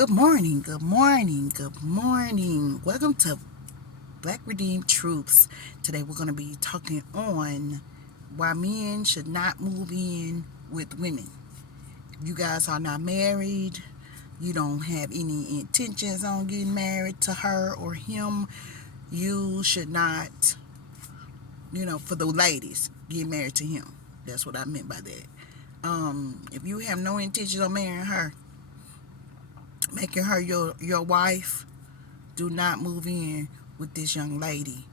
Good morning, good morning, good morning. Welcome to Black Redeemed Truths. Today we're going to be talking on why men should not move in with women. If you guys are not married, you don't have any intentions on getting married to her or him, you should not, for the ladies, get married to him. That's what I meant by that. If you have no intentions on marrying her, making her your wife, do not move in with this young lady.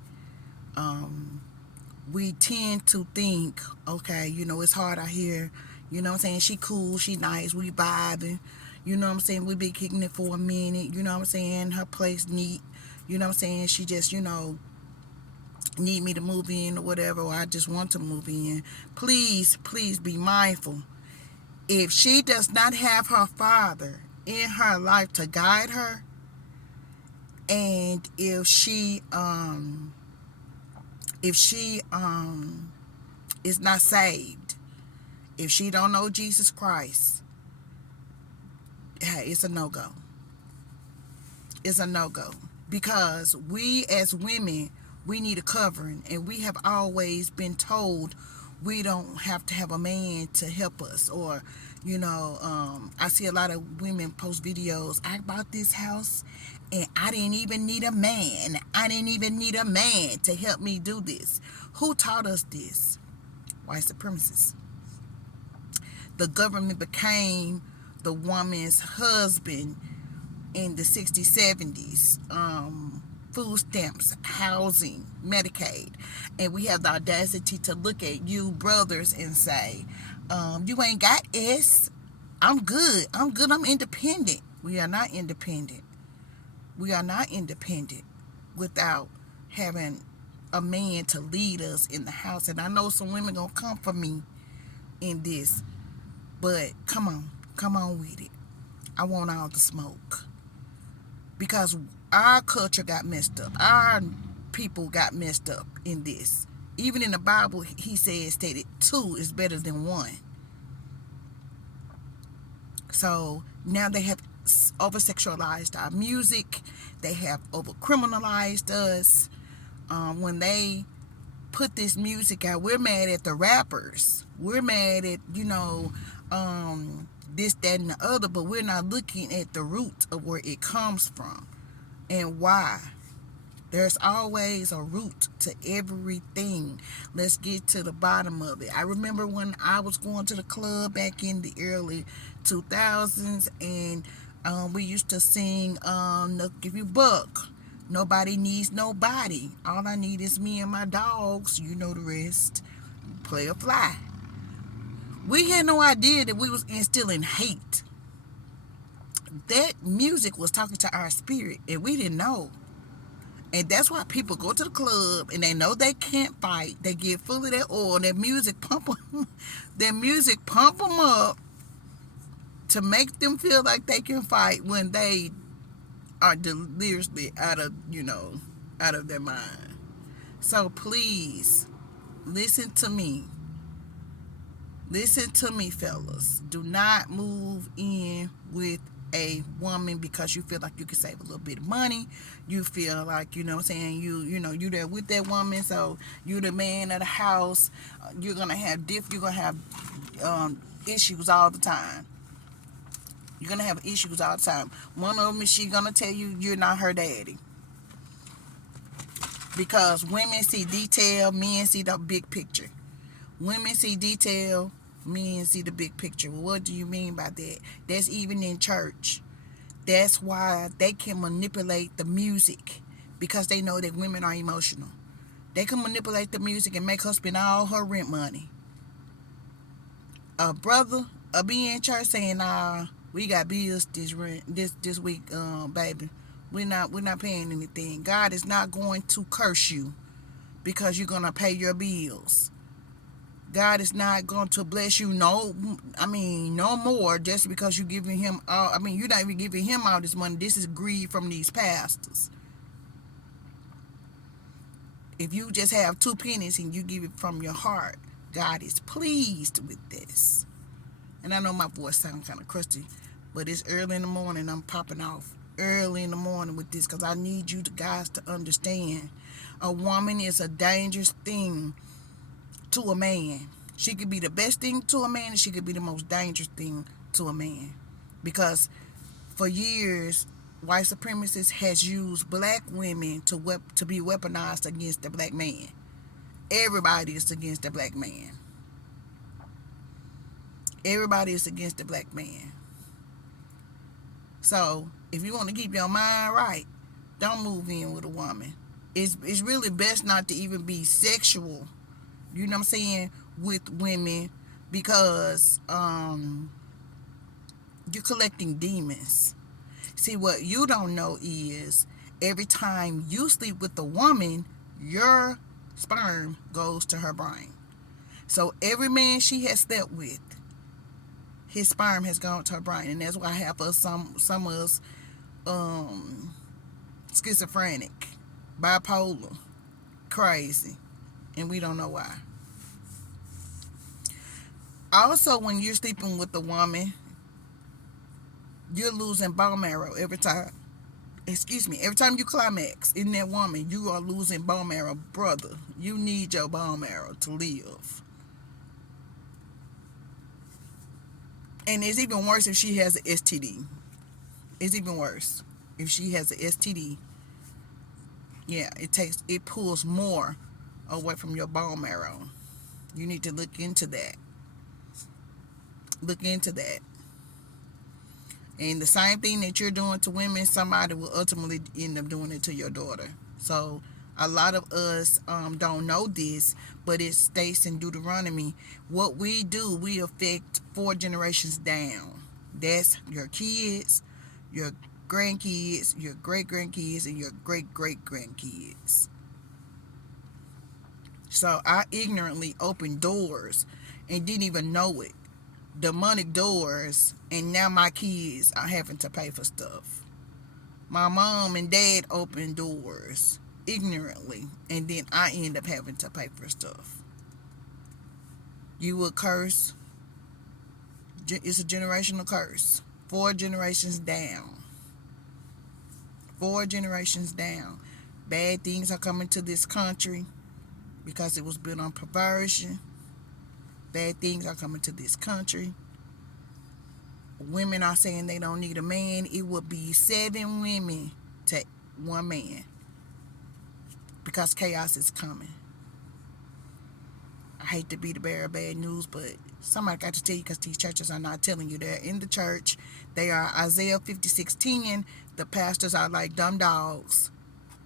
We tend to think, okay, it's hard out here. You know what I'm saying? She cool, she nice, we vibing. You know what I'm saying? We be kicking it for a minute. You know what I'm saying? Her place neat. You know what I'm saying? She just, need me to move in or whatever, or I just want to move in. Please, please be mindful. If she does not have her father in her life to guide her, and if she is not saved, if she don't know Jesus Christ, hey, it's a no-go. It's a no-go. Because we as women, we need a covering, and we have always been told we don't have to have a man to help us. Or I see a lot of women post videos, I bought this house and I didn't even need a man to help me do this. Who taught us this? White supremacists. The government became the woman's husband in the 60s, 70s. Food stamps, housing, Medicaid. And we have the audacity to look at you brothers and say, you ain't got S. I'm good, I'm independent. We are not independent. We are not independent without having a man to lead us in the house. And I know some women gonna come for me in this, but come on with it. I want all the smoke. Because our culture got messed up. Our people got messed up in this. Even in the Bible, he stated 2 is better than 1. So now they have over-sexualized our music. They have over-criminalized us. When they put this music out, we're mad at the rappers. We're mad at, this, that, and the other, but we're not looking at the root of where it comes from and why. There's always a root to everything. Let's get to the bottom of it. I remember when I was going to the club back in the early 2000s, and we used to sing, Give You Buck. Nobody needs nobody. All I need is me and my dogs. You know the rest. Play a fly. We had no idea that we was instilling hate. That music was talking to our spirit, and we didn't know. And that's why people go to the club and they know they can't fight. They get full of that oil. That music pump them up to make them feel like they can fight when they are deliriously out of their mind. So please listen to me. Listen to me, fellas. Do not move in with a woman because you feel like you can save a little bit of money. You feel like, you you there with that woman, so you the man of the house. You're gonna have issues all the time. You're gonna have issues all the time. One of them is she gonna tell you you're not her daddy. Because women see detail, men see the big picture. Women see detail, men see the big picture. Well, what do you mean by that? That's even in church. That's why they can manipulate the music, because they know that women are emotional. They can manipulate the music and make her spend all her rent money. A brother be in church saying, we got bills this week, baby. We're not paying anything. God is not going to curse you because you're gonna pay your bills. God is not going to bless you no more just because you're giving him you're not even giving him all this money. This is greed from these pastors. If you just have 2 pennies and you give it from your heart, God is pleased with this. And I know my voice sounds kind of crusty, But it's early in the morning. I'm popping off early in the morning with this because I need you guys to understand. A woman is a dangerous thing to a man. She could be the best thing to a man, and she could be the most dangerous thing to a man. Because for years, white supremacists has used black women to be weaponized against the black man. Everybody is against the black man. Everybody is against the black man. So if you want to keep your mind right, don't move in with a woman. It's really best not to even be sexual, you know what I'm saying, with women, because you're collecting demons. See, what you don't know is every time you sleep with a woman, your sperm goes to her brain. So every man she has slept with, his sperm has gone to her brain, and that's why I have some of us schizophrenic, bipolar, crazy, and we don't know why. Also, when you're sleeping with a woman, you're losing bone marrow every time. Every time you climax in that woman, you are losing bone marrow, brother. You need your bone marrow to live. And it's even worse if she has an STD. It's even worse if she has an STD. Yeah, it pulls more away from your bone marrow. You need to look into that. Look into that. And the same thing that you're doing to women, somebody will ultimately end up doing it to your daughter. So a lot of us don't know this, but it states in Deuteronomy, what we do, we affect 4 generations down. That's your kids, your grandkids, your great-grandkids, and your great-great-grandkids. So I ignorantly opened doors and didn't even know it. Demonic doors, and now my kids are having to pay for stuff. My mom and dad opened doors ignorantly, and then I end up having to pay for stuff. You will curse. It's a generational curse. 4 generations down. 4 generations down. Bad things are coming to this country because it was built on perversion. Bad things are coming to this country. Women are saying they don't need a man. It would be 7 women to 1 man, because chaos is coming. I hate to be the bearer of bad news, but somebody got to tell you, because these churches are not telling you. They're in the church. They are Isaiah 56:10. The pastors are like dumb dogs.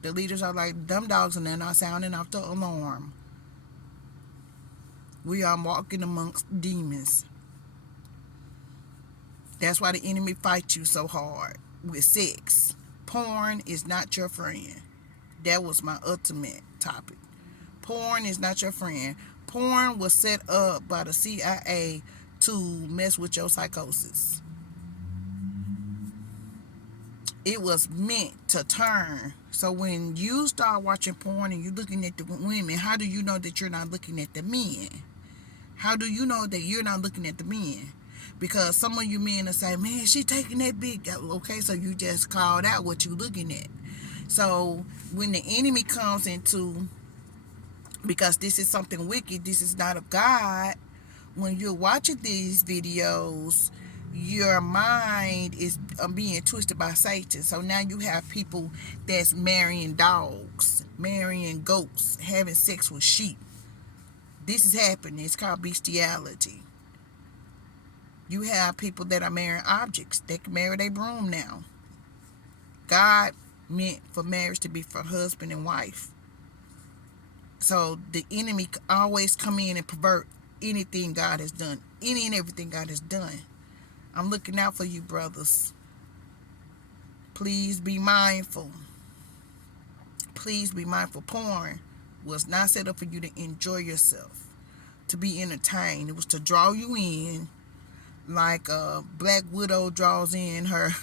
The leaders are like dumb dogs, and they're not sounding off the alarm. We are walking amongst demons. That's why the enemy fights you so hard with sex. Porn is not your friend. That was my ultimate topic. Porn is not your friend. Porn was set up by the CIA to mess with your psychosis. It was meant to turn. So when you start watching porn and you're looking at the women, how do you know that you're not looking at the men? How do you know that you're not looking at the men? Because some of you men will say, man, she taking that big. Okay, so you just called out what you looking at. So when the enemy comes into, because this is something wicked, this is not of God, when you're watching these videos, your mind is being twisted by Satan. So now you have people that's marrying dogs, marrying goats, having sex with sheep. This is happening. It's called bestiality. You have people that are marrying objects. They can marry their broom now. God meant for marriage to be for husband and wife. So the enemy always come in and pervert anything God has done. Any and everything God has done. I'm looking out for you, brothers. Please be mindful. Please be mindful. Porn was not set up for you to enjoy yourself, to be entertained. It was to draw you in, like a black widow draws in her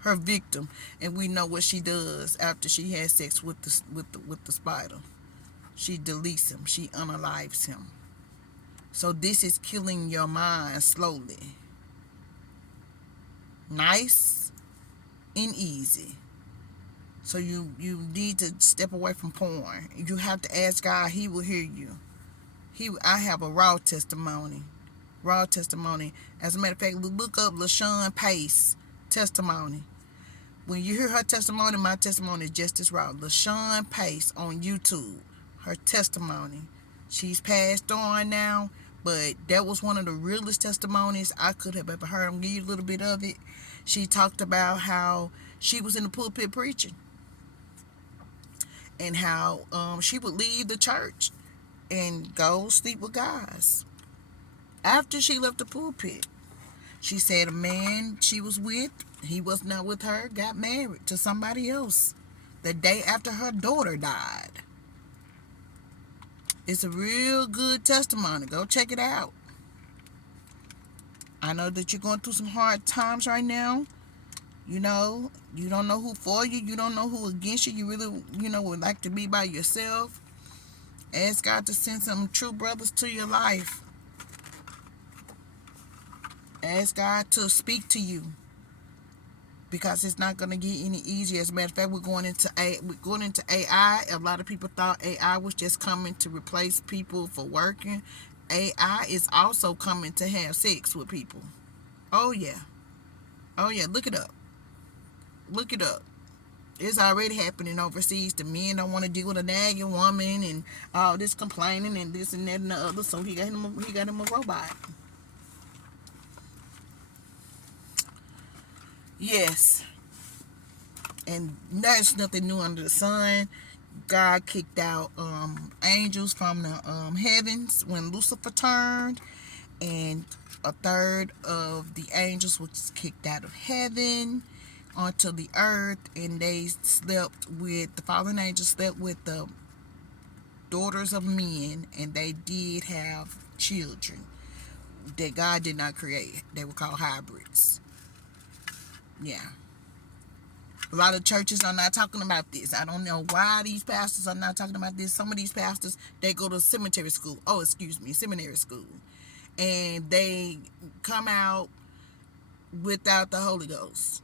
her victim, and we know what she does after she has sex with the spider. She deletes him. She unalives him. So this is killing your mind slowly. nice and easy. So you need to step away from porn. You have to ask God. He will hear you. I have a raw testimony. Raw testimony. As a matter of fact, look up LaShawn Pace testimony. When you hear her testimony, my testimony is just as raw. LaShawn Pace on YouTube. Her testimony. She's passed on now, but that was one of the realest testimonies I could have ever heard. I'm going to give you a little bit of it. She talked about how she was in the pulpit preaching and how she would leave the church and go sleep with guys. After she left the pulpit, she said a man she was with, he was not with her, got married to somebody else the day after her daughter died. It's a real good testimony. Go check it out. I know that you're going through some hard times right now. You know, you don't know who for you. You don't know who against you. You really, would like to be by yourself. Ask God to send some true brothers to your life. Ask God to speak to you. Because it's not going to get any easier. As a matter of fact, we're going into AI. A lot of people thought AI was just coming to replace people for working. AI is also coming to have sex with people. Oh yeah. Oh yeah. Look it up. Look it up. It's already happening overseas. The men don't want to deal with a nagging woman and all this complaining and this and that and the other. So he got him a robot. Yes. And there's nothing new under the sun. God kicked out angels from the heavens when Lucifer turned, and a third of the angels was kicked out of heaven onto the earth, and they slept with the fallen angels, slept with the daughters of men, and they did have children that God did not create. They were called hybrids. Yeah. A lot of churches are not talking about this. I don't know why these pastors are not talking about this. Some of these pastors, they go to seminary school. And they come out without the Holy Ghost.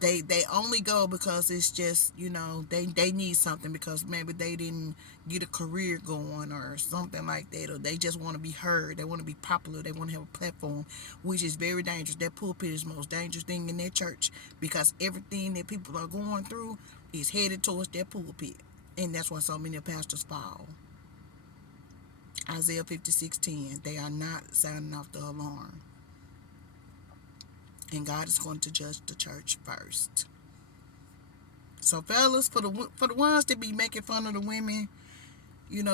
They only go because it's just, they need something because maybe they didn't get a career going or something like that, or they just want to be heard. They want to be popular. They want to have a platform, which is very dangerous. That pulpit is the most dangerous thing in that church because everything that people are going through is headed towards that pulpit. And that's why so many pastors fall. Isaiah 56:10. They are not sounding off the alarm. And God is going to judge the church first. So fellas, for the ones that be making fun of the women,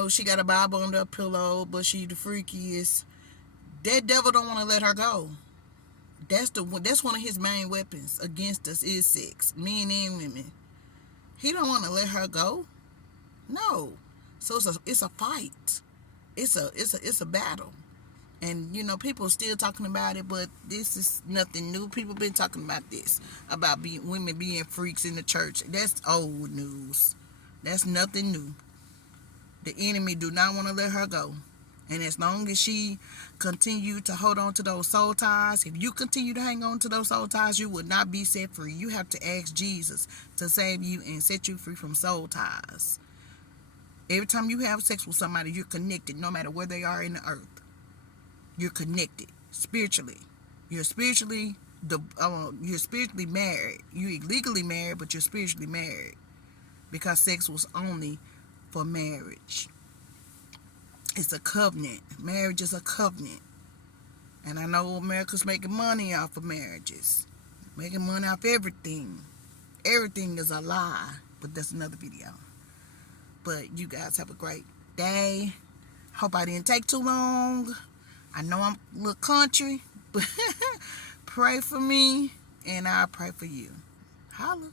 she got a Bible under her pillow, but she the freakiest. That devil don't want to let her go. That's one of his main weapons against us is sex, men and women. He don't want to let her go. No. So it's a fight. It's a battle. And, people are still talking about it, but this is nothing new. People been talking about this, about women being freaks in the church. That's old news. That's nothing new. The enemy do not want to let her go. And as long as she continue to hold on to those soul ties, if you continue to hang on to those soul ties, you will not be set free. You have to ask Jesus to save you and set you free from soul ties. Every time you have sex with somebody, you're connected, no matter where they are in the earth. You're connected spiritually. You're spiritually married. You're legally married, but you're spiritually married because sex was only for marriage. It's a covenant. Marriage is a covenant. And I know America's making money off of marriages, making money off everything. Everything is a lie, but that's another video. But you guys have a great day. Hope I didn't take too long. I know I'm a little country, but pray for me, and I'll pray for you. Holla.